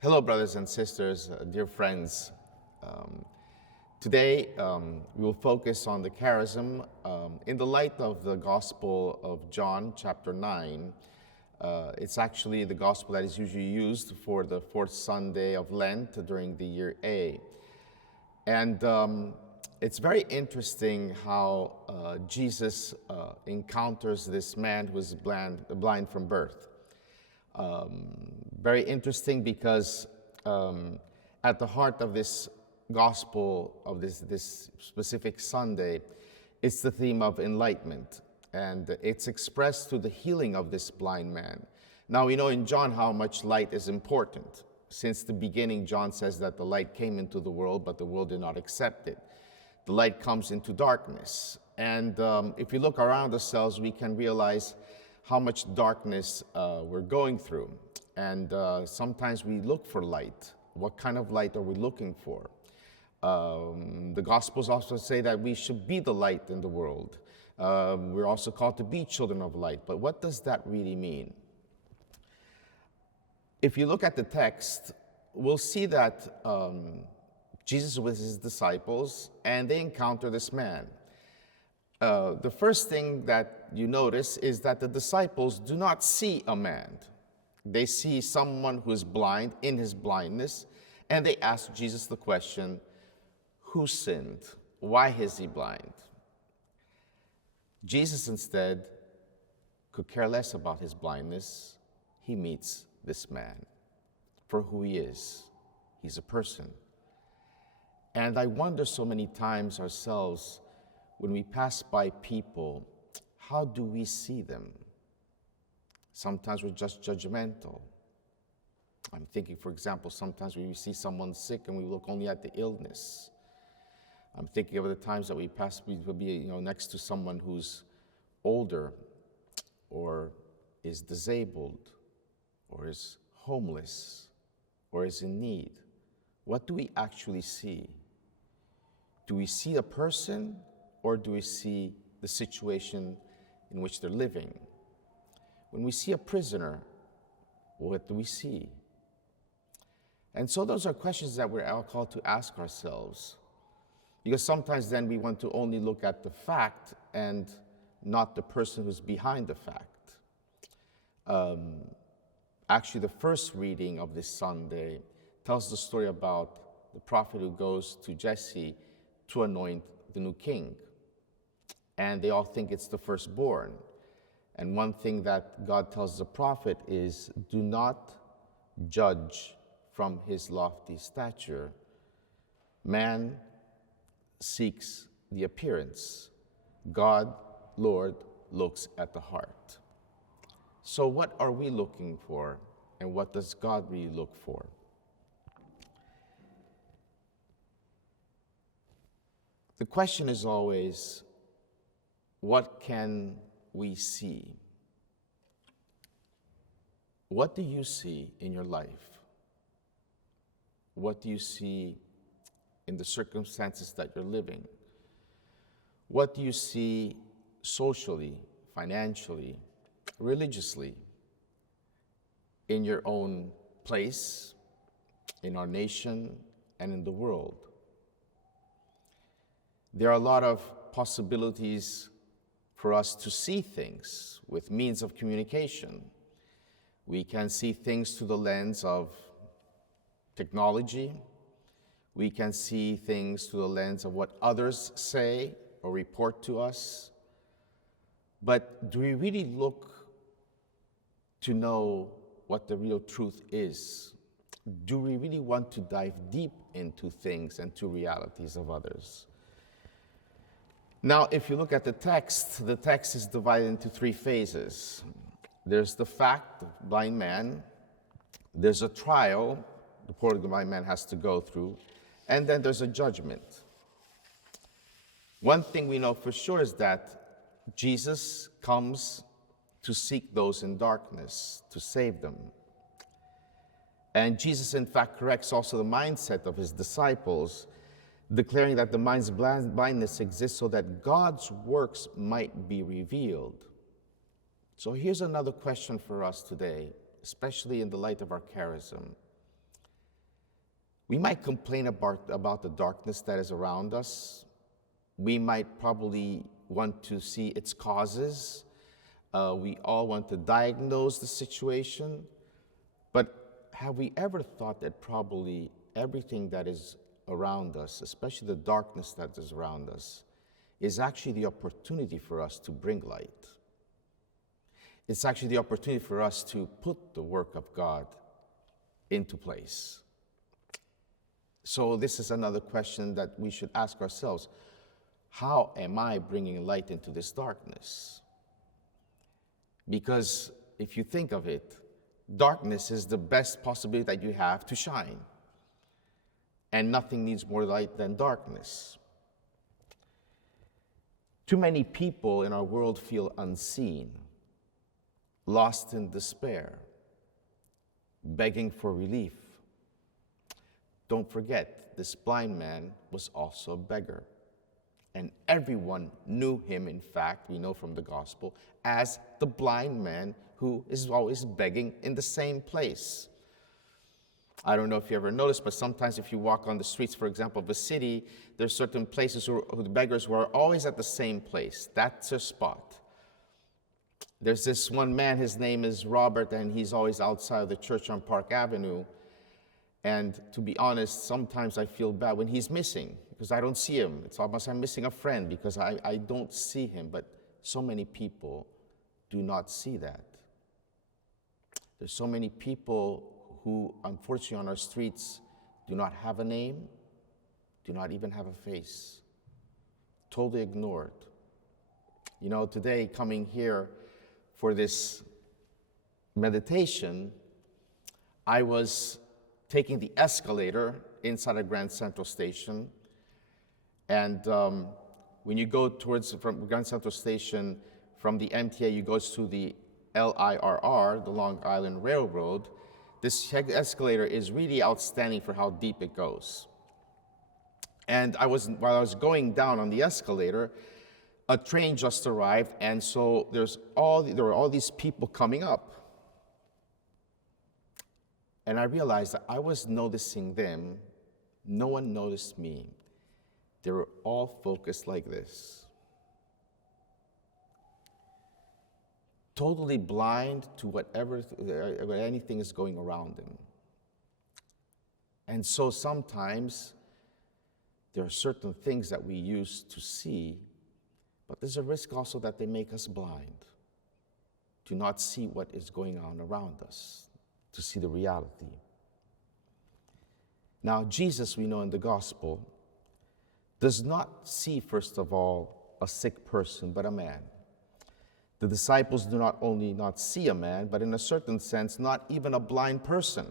Hello, brothers and sisters, dear friends. Um, Today, we will focus on the charism in the light of the Gospel of John, chapter 9. It's actually the Gospel that is usually used for the fourth Sunday of Lent during the year A. And it's very interesting how Jesus encounters this man who is blind from birth. Very interesting because at the heart of this gospel, of this specific Sunday, it's the theme of enlightenment. And it's expressed through the healing of this blind man. Now, we know in John how much light is important. Since the beginning, John says that the light came into the world, but the world did not accept it. The light comes into darkness. And if we look around ourselves, we can realize how much darkness we're going through. And sometimes we look for light. What kind of light are we looking for? The Gospels also say that we should be the light in the world. We're also called to be children of light. But what does that really mean? If you look at the text, we'll see that Jesus was with his disciples, and they encounter this man. The first thing that you notice is that the disciples do not see a man. They see someone who is blind in his blindness, and they ask Jesus the question, who sinned? Why is he blind? Jesus instead could care less about his blindness. He meets this man for who he is. He's a person. And I wonder so many times ourselves, when we pass by people, how do we see them? Sometimes we're just judgmental. I'm thinking, for example, sometimes we see someone sick and we look only at the illness. I'm thinking of the times that we will be next to someone who's older or is disabled or is homeless or is in need. What do we actually see? Do we see a person, or do we see the situation in which they're living? When we see a prisoner, what do we see? And so those are questions that we're all called to ask ourselves. Because sometimes then we want to only look at the fact and not the person who's behind the fact. Actually, the first reading of this Sunday tells the story about the prophet who goes to Jesse to anoint the new king. And they all think it's the firstborn. And one thing that God tells the prophet is, do not judge from his lofty stature. Man seeks the appearance. God, Lord, looks at the heart. So what are we looking for, and what does God really look for? The question is always, what can we see? What do you see in your life? What do you see in the circumstances that you're living? What do you see socially, financially, religiously, in your own place, in our nation, and in the world? There are a lot of possibilities for us to see things with means of communication. We can see things through the lens of technology. We can see things through the lens of what others say or report to us. But do we really look to know what the real truth is? Do we really want to dive deep into things and to realities of others? Now, if you look at the text is divided into three phases. There's the fact, the blind man. There's a trial the poor blind man has to go through. And then there's a judgment. One thing we know for sure is that Jesus comes to seek those in darkness, to save them. And Jesus, in fact, corrects also the mindset of his disciples, declaring that the mind's blindness exists so that God's works might be revealed. So here's another question for us today, especially in the light of our charism. We might complain about the darkness that is around us. We might probably want to see its causes. We all want to diagnose the situation. But have we ever thought that probably everything that is around us, especially the darkness that is around us, is actually the opportunity for us to bring light? It's actually the opportunity for us to put the work of God into place. So this is another question that we should ask ourselves. How am I bringing light into this darkness? Because if you think of it, darkness is the best possibility that you have to shine. And nothing needs more light than darkness. Too many people in our world feel unseen, lost in despair, begging for relief. Don't forget, this blind man was also a beggar. And everyone knew him, in fact, we know from the gospel, as the blind man who is always begging in the same place. I don't know if you ever noticed, but sometimes if you walk on the streets, for example, of a city, there's certain places where the beggars were always at the same place. That's their spot. There's this one man, his name is Robert, and he's always outside of the church on Park Avenue. And to be honest, sometimes I feel bad when he's missing, because I don't see him. It's almost I'm missing a friend because I don't see him. But so many people do not see that. There's so many people who, unfortunately, on our streets do not have a name, do not even have a face, totally ignored. You know, today, coming here for this meditation, I was taking the escalator inside of Grand Central Station. And when you go from Grand Central Station, from the MTA, you go to the LIRR, the Long Island Railroad. This escalator is really outstanding for how deep it goes. And while I was going down on the escalator, a train just arrived, and so there were all these people coming up. And I realized that I was noticing them. No one noticed me. They were all focused like this. Totally blind to anything is going around them. And so sometimes there are certain things that we used to see, but there's a risk also that they make us blind to not see what is going on around us, to see the reality. Now, Jesus, we know in the gospel, does not see, first of all, a sick person, but a man. The disciples do not only not see a man, but in a certain sense, not even a blind person,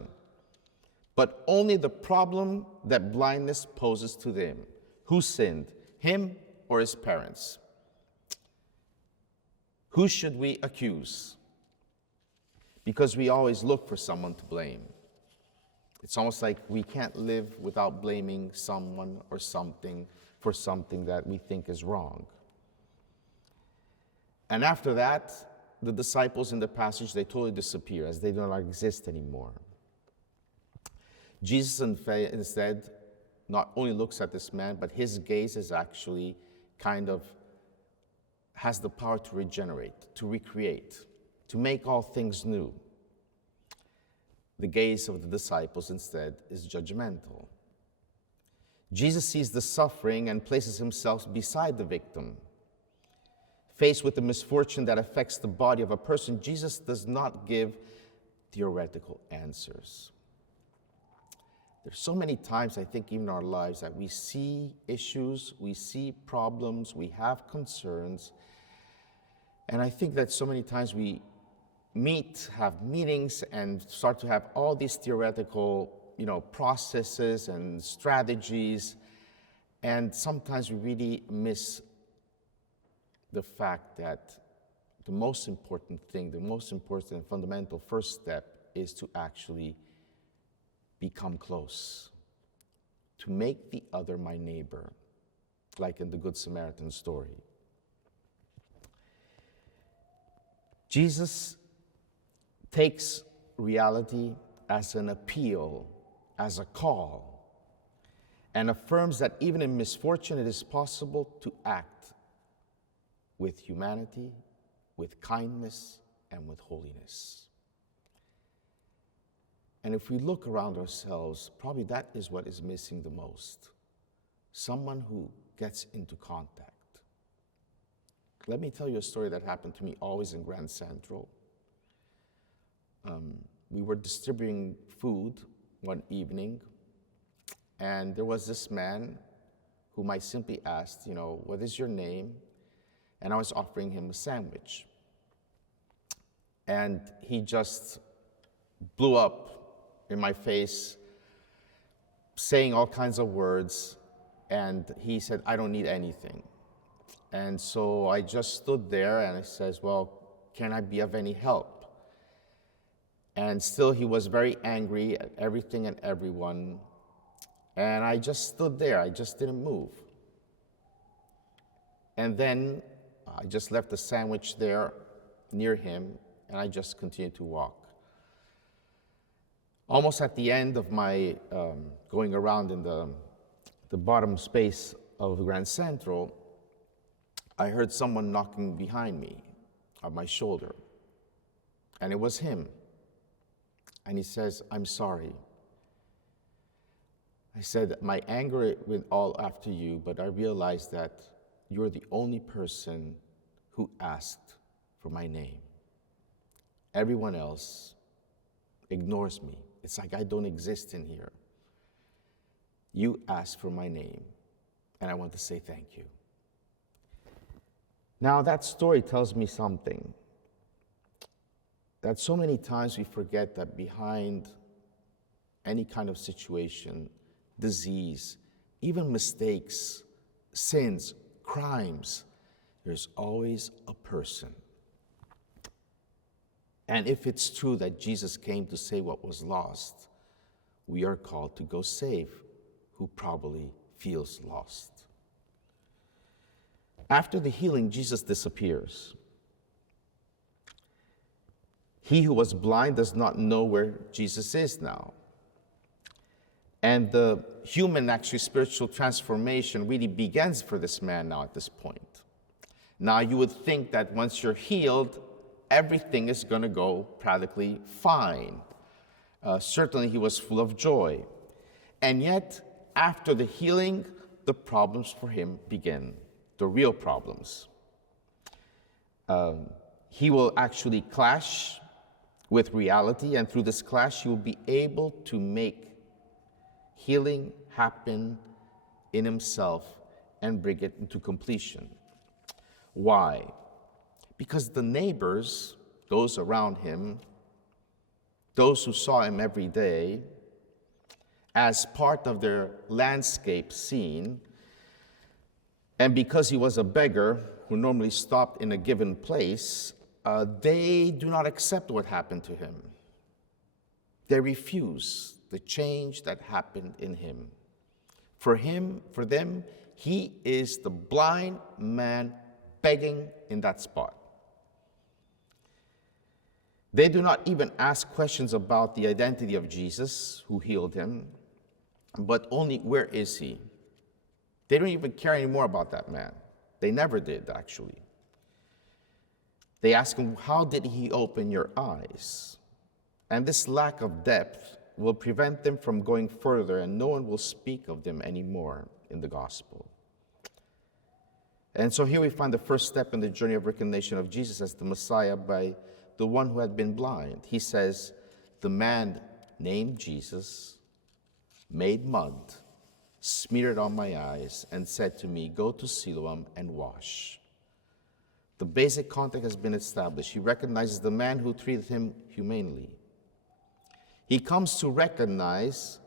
but only the problem that blindness poses to them. Who sinned, him or his parents? Who should we accuse? Because we always look for someone to blame. It's almost like we can't live without blaming someone or something for something that we think is wrong. And after that, the disciples in the passage, they totally disappear as they do not exist anymore. Jesus instead not only looks at this man, but his gaze is actually has the power to regenerate, to recreate, to make all things new. The gaze of the disciples instead is judgmental. Jesus sees the suffering and places himself beside the victim. Faced with the misfortune that affects the body of a person, Jesus does not give theoretical answers. There's so many times, I think, even in our lives, that we see issues, we see problems, we have concerns, and I think that so many times we have meetings and start to have all these theoretical, processes and strategies, and sometimes we really miss the fact that the most important thing, the most important and fundamental first step is to actually become close, to make the other my neighbor, like in the Good Samaritan story. Jesus takes reality as an appeal, as a call, and affirms that even in misfortune it is possible to act with humanity, with kindness, and with holiness. And if we look around ourselves, probably that is what is missing the most. Someone who gets into contact. Let me tell you a story that happened to me always in Grand Central. We were distributing food one evening, and there was this man whom I simply asked, what is your name? And I was offering him a sandwich. And he just blew up in my face, saying all kinds of words, and he said, I don't need anything. And so I just stood there and I says, well, can I be of any help? And still he was very angry at everything and everyone. And I just stood there, I just didn't move. And then I just left the sandwich there near him, and I just continued to walk. Almost at the end of my going around in the bottom space of Grand Central, I heard someone knocking behind me on my shoulder. And it was him. And he says, I'm sorry. I said, my anger went all after you, but I realized that you're the only person who asked for my name. Everyone else ignores me. It's like I don't exist in here. You asked for my name, and I want to say thank you. Now, that story tells me something. That so many times we forget that behind any kind of situation, disease, even mistakes, sins, crimes, there's always a person. And if it's true that Jesus came to save what was lost, we are called to go save who probably feels lost. After the healing, Jesus disappears. He who was blind does not know where Jesus is now. And the human, actually spiritual transformation really begins for this man now at this point. Now you would think that once you're healed, everything is going to go practically fine. Certainly he was full of joy. And yet, after the healing, the problems for him begin, the real problems. He will actually clash with reality, and through this clash, he will be able to make healing happen in himself and bring it into completion. Why? Because the neighbors, those around him, those who saw him every day, as part of their landscape scene, and because he was a beggar who normally stopped in a given place, they do not accept what happened to him. They refuse the change that happened in him. For them, he is the blind man begging in that spot. They do not even ask questions about the identity of Jesus, who healed him, but only where is he? They don't even care anymore about that man. They never did, actually. They ask him, how did he open your eyes? And this lack of depth will prevent them from going further, and no one will speak of them anymore in the gospel. And so here we find the first step in the journey of recognition of Jesus as the Messiah by the one who had been blind. He says, the man named Jesus made mud, smeared it on my eyes, and said to me, go to Siloam and wash. The basic context has been established. He recognizes the man who treated him humanely. He comes to recognize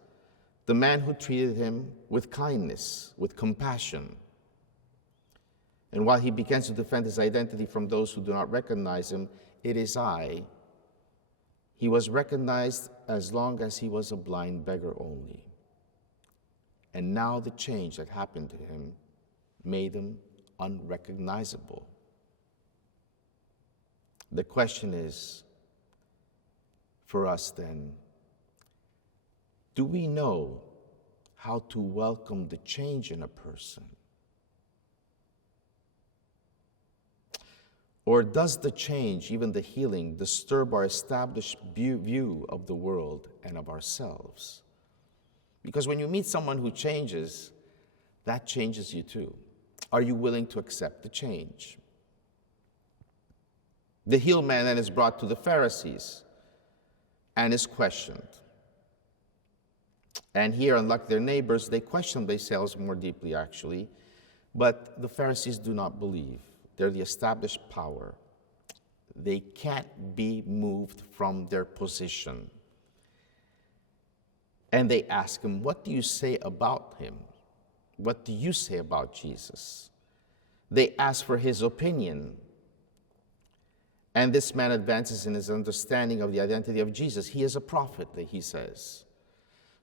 the man who treated him with kindness, with compassion. And while he begins to defend his identity from those who do not recognize him, it is I. He was recognized as long as he was a blind beggar only. And now the change that happened to him made him unrecognizable. The question is, for us then, do we know how to welcome the change in a person? Or does the change, even the healing, disturb our established view of the world and of ourselves? Because when you meet someone who changes, that changes you too. Are you willing to accept the change? The healed man then is brought to the Pharisees and is questioned. And here, unlike their neighbors, they question themselves more deeply, actually. But the Pharisees do not believe. They're the established power. They can't be moved from their position. And they ask him, what do you say about him? What do you say about Jesus? They ask for his opinion. And this man advances in his understanding of the identity of Jesus. He is a prophet, he says.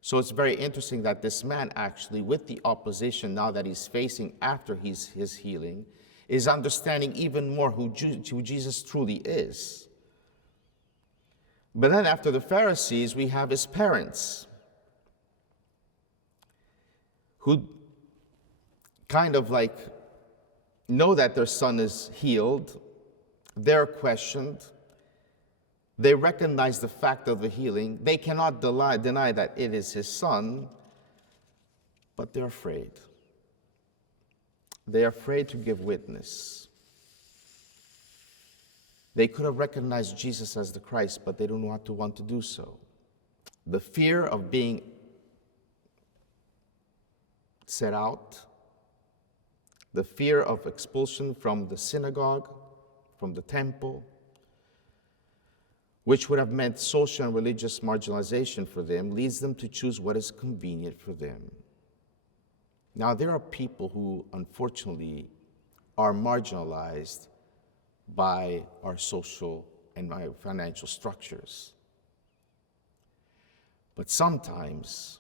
So it's very interesting that this man actually, with the opposition now that he's facing after his healing, is understanding even more who Jesus truly is. But then after the Pharisees, we have his parents, who kind of like know that their son is healed. They're questioned. They recognize the fact of the healing. They cannot deny that it is his son, but they're afraid. They are afraid to give witness. They could have recognized Jesus as the Christ, but they don't want to do so. The fear of being set out, the fear of expulsion from the synagogue, from the temple, which would have meant social and religious marginalization for them, leads them to choose what is convenient for them. Now, there are people who, unfortunately, are marginalized by our social and financial structures. But sometimes,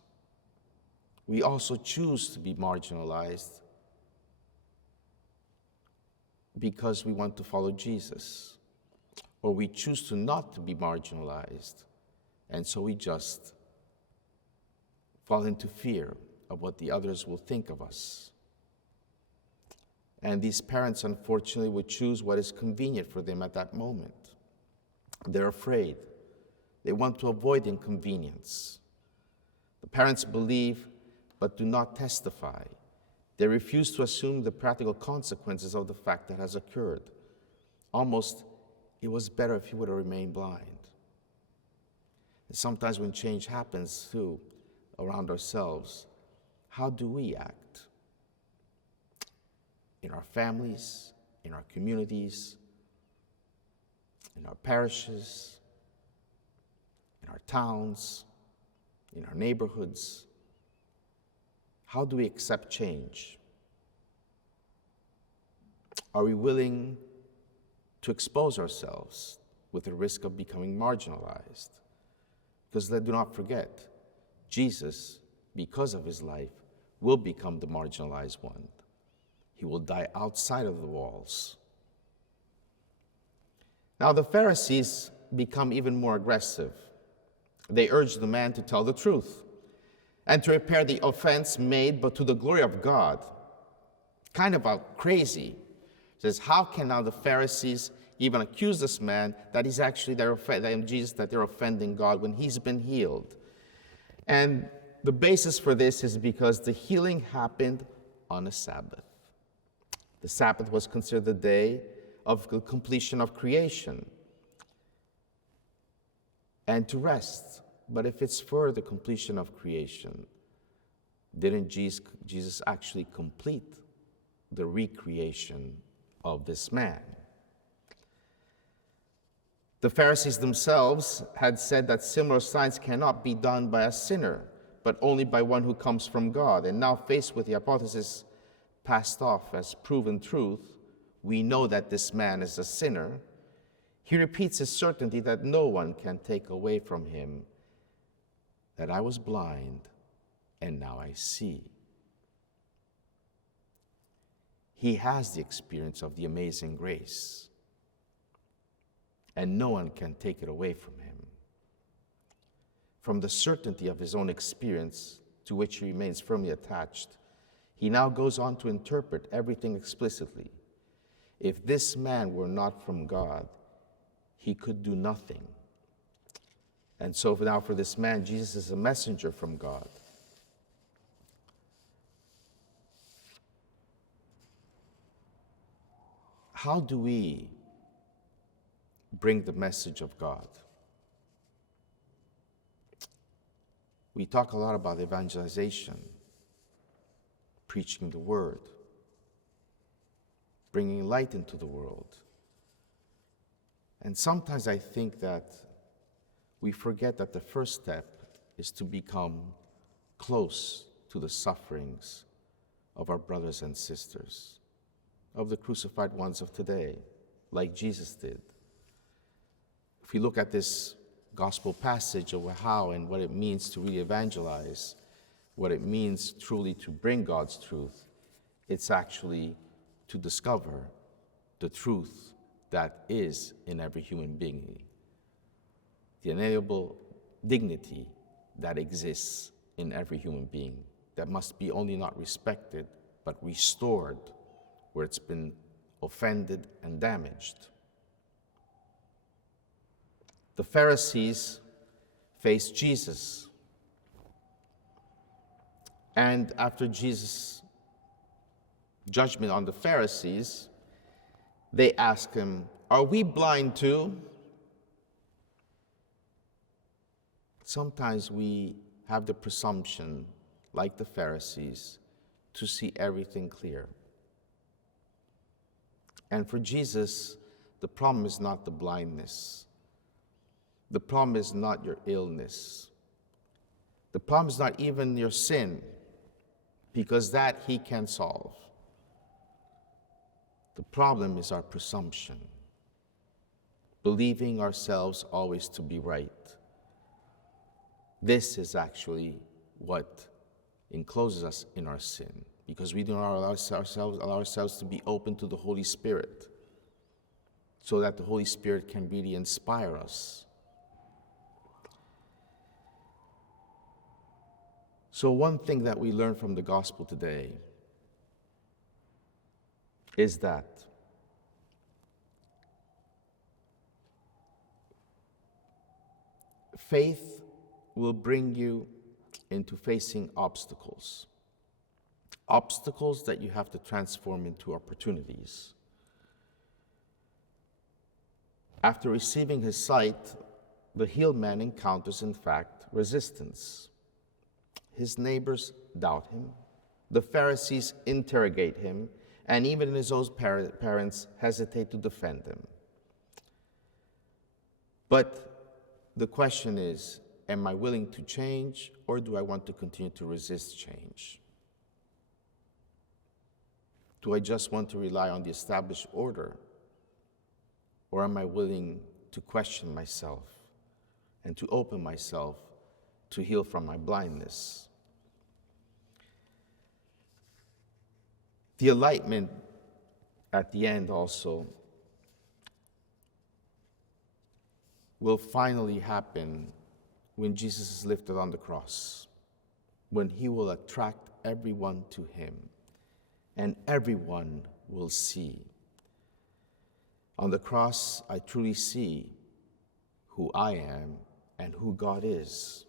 we also choose to be marginalized because we want to follow Jesus. Or we choose to not to be marginalized, and so we just fall into fear of what the others will think of us. And these parents, unfortunately, would choose what is convenient for them at that moment. They're afraid. They want to avoid inconvenience. The parents believe, but do not testify. They refuse to assume the practical consequences of the fact that has occurred. Almost, it was better if he would have remained blind. And sometimes when change happens too, around ourselves, how do we act? In our families, in our communities, in our parishes, in our towns, in our neighborhoods. How do we accept change? Are we willing to expose ourselves with the risk of becoming marginalized? Because do not forget, Jesus, because of his life, will become the marginalized one. He will die outside of the walls. Now the Pharisees become even more aggressive. They urge the man to tell the truth and to repair the offense made, but to the glory of God. Kind of crazy. It says, how can now the Pharisees even accuse this man that he's actually they're offending God when he's been healed? And the basis for this is because the healing happened on a Sabbath. The Sabbath was considered the day of the completion of creation and to rest. But if it's for the completion of creation, didn't Jesus actually complete the recreation of this man? The Pharisees themselves had said that similar signs cannot be done by a sinner, but only by one who comes from God. And now, faced with the hypothesis passed off as proven truth, we know that this man is a sinner. He repeats his certainty that no one can take away from him that I was blind and now I see. He has the experience of the amazing grace, and no one can take it away from him. From the certainty of his own experience to which he remains firmly attached, he now goes on to interpret everything explicitly. If this man were not from God, he could do nothing. And so now for this man, Jesus is a messenger from God. How do we bring the message of God? We talk a lot about evangelization, preaching the word, bringing light into the world. And sometimes I think that we forget that the first step is to become close to the sufferings of our brothers and sisters, of the crucified ones of today, like Jesus did. If we look at this gospel passage of how and what it means to really evangelize, what it means truly to bring God's truth, it's actually to discover the truth that is in every human being, the inalienable dignity that exists in every human being, that must be only not respected, but restored where it's been offended and damaged. The Pharisees faced Jesus. And after Jesus' judgment on the Pharisees, they asked him, "Are we blind too?" Sometimes we have the presumption, like the Pharisees, to see everything clear. And for Jesus, the problem is not the blindness. The problem is not your illness. The problem is not even your sin, because that he can solve. The problem is our presumption, believing ourselves always to be right. This is actually what encloses us in our sin, because we do not allow ourselves to be open to the Holy Spirit, so that the Holy Spirit can really inspire us. So one thing that we learn from the gospel today is that faith will bring you into facing obstacles. Obstacles that you have to transform into opportunities. After receiving his sight, the healed man encounters, in fact, resistance. His neighbors doubt him, the Pharisees interrogate him, and even his own parents hesitate to defend him. But the question is, am I willing to change, or do I want to continue to resist change? Do I just want to rely on the established order, or am I willing to question myself and to open myself to heal from my blindness? The enlightenment at the end also will finally happen when Jesus is lifted on the cross, when he will attract everyone to him, and everyone will see. On the cross, I truly see who I am and who God is.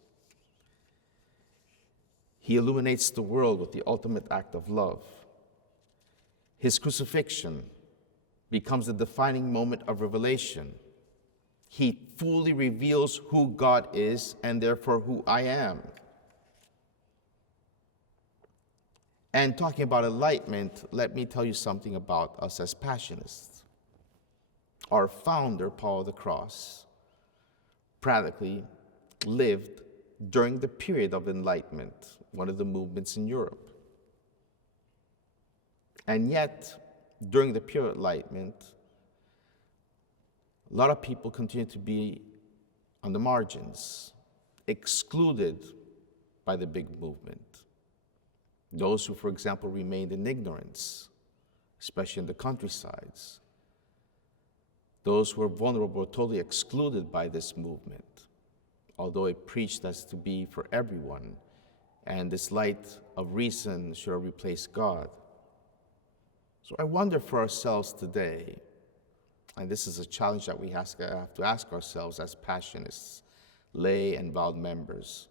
He illuminates the world with the ultimate act of love. His crucifixion becomes the defining moment of revelation. He fully reveals who God is and therefore who I am. And talking about enlightenment, let me tell you something about us as Passionists. Our founder, Paul of the Cross, practically lived during the period of enlightenment, one of the movements in Europe. And yet, during the period of enlightenment, a lot of people continue to be on the margins, excluded by the big movement. Those who, for example, remained in ignorance, especially in the countrysides. Those who are vulnerable were totally excluded by this movement, although it preached as to be for everyone and this light of reason should replace God. So I wonder for ourselves today, and this is a challenge that we have to ask ourselves as Passionists, lay and vowed members.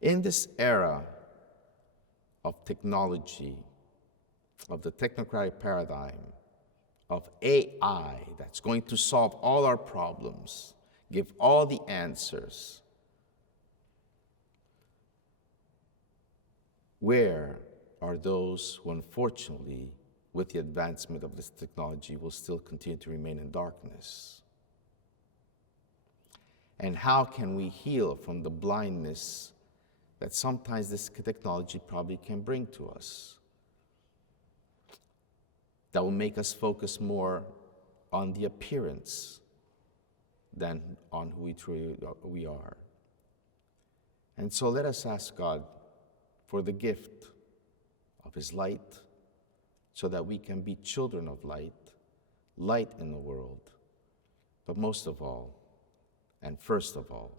In this era of technology, of the technocratic paradigm, of AI that's going to solve all our problems, give all the answers, where are those who, unfortunately, with the advancement of this technology, will still continue to remain in darkness? And how can we heal from the blindness that sometimes this technology probably can bring to us, that will make us focus more on the appearance than on who we truly are? And so let us ask God for the gift of his light, so that we can be children of light, light in the world. But most of all, and first of all,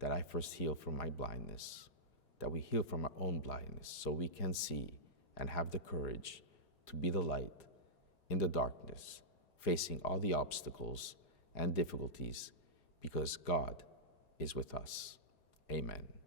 that I first heal from my blindness, that we heal from our own blindness, so we can see and have the courage to be the light in the darkness, facing all the obstacles and difficulties, because God is with us. Amen.